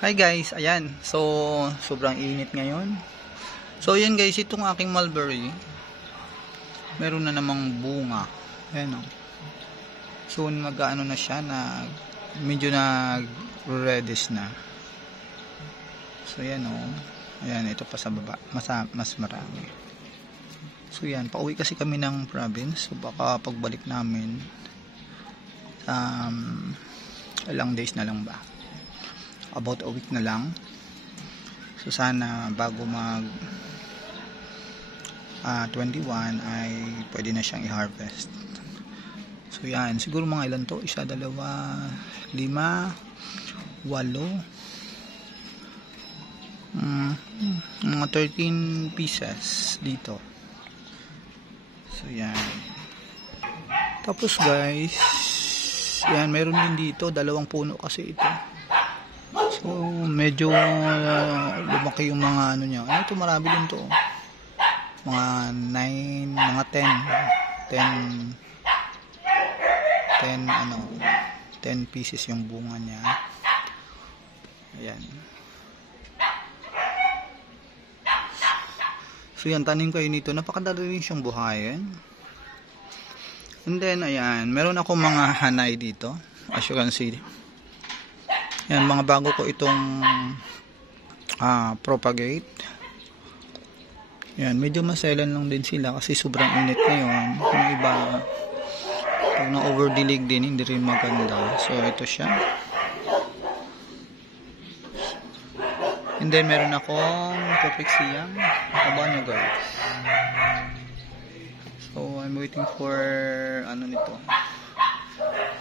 Hi guys, ayan. So, sobrang init ngayon. So, ayan guys, itong aking mulberry, meron na namang bunga. Ayan o. So, mag-ano na siya, medyo nag-reddish na. So, ayan o. Ayan, ito pa sa baba. Mas marami. So, ayan. Pauwi kasi kami ng province. So, baka pagbalik namin, ilang days na lang ba? About a week na lang. So sana bago mag 21 ay pwede na siyang i-harvest. So yan, siguro mga ilan to? Isa, dalawa, 5, 8, mga 13 pieces dito. So yan. Tapos guys, yan, meron din dito 2 puno kasi ito. So, medyo lumaki yung mga ano niya. Ito marami din to. Mga 9, mga 10 pieces yung bunga niya. Ayan. So, yan, tanim kayo nito. Napakadali rin siyang buhayin. And then, ayan, meron ako mga hanay dito. As you can see. Yan, mga bago ko itong propagate. Yan, medyo maselan lang din sila kasi sobrang init ngayon. Yung iba, pag na-overdilig din, hindi rin maganda. So, ito siya. And then, meron akong Capriccium. Abangan nyo guys. So, I'm waiting for nito.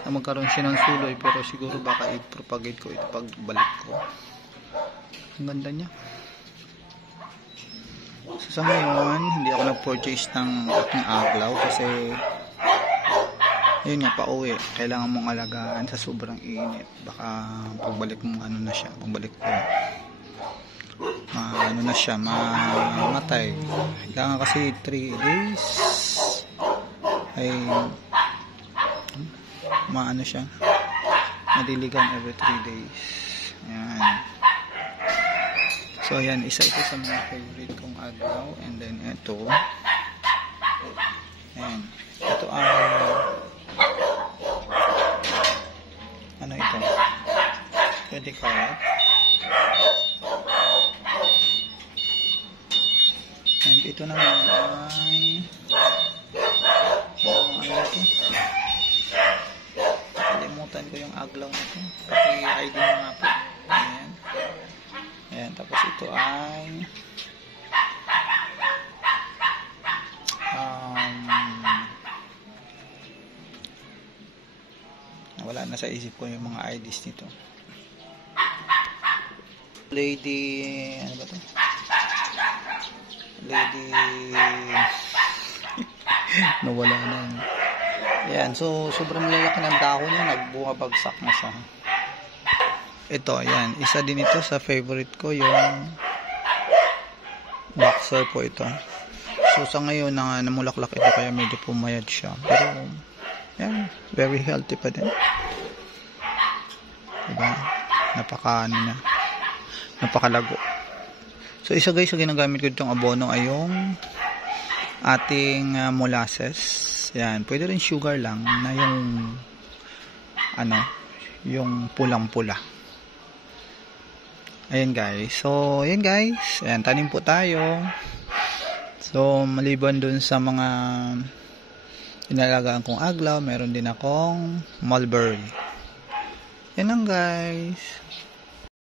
Magkaroon siya ng suloy, pero siguro baka i-propagate ko ito pagbalik ko. Ang ganda niya. So sa ngayon, hindi ako nag-purchase ng aking aglaw kasi yun nga, pauwi. Kailangan mong alagaan sa sobrang init. Baka pagbalik mo na siya, pagbalik ko na siya, mamatay. Kailangan kasi 3 days ay siya, madiligan every 3 days. Ayan. So ayan, isa ito sa mga favorite kong aglaw. And then ito, ayan, ito ito, pwede karat. And ito naman ay ito, kalimutan ko yung aglaw nito. Paki-ID mo nga po. Ayan. Ayan. Tapos ito ay wala na sa isip ko yung mga IDs nito. Lady, ano ba to? Lady nawala na. Ayan, so sobrang lalaki ng dahon niya, nagbumabagsak na siya. Ito, ayan, isa din ito sa favorite ko, yung boxer po ito. So sa ngayon namulaklak ito kaya medyo pumayad siya. Pero ayan, very healthy pa din. Diba? Napakalago. So isa guys, sa ginagamit ko itong abono ay yung ating molasses. Yan, pwede rin sugar lang na yung pulang-pula. Ayan guys. So, ayan guys. Ayan, tanim po tayo. So, maliban dun sa mga inalagaan kong aglaw, meron din akong mulberry. Yan lang guys.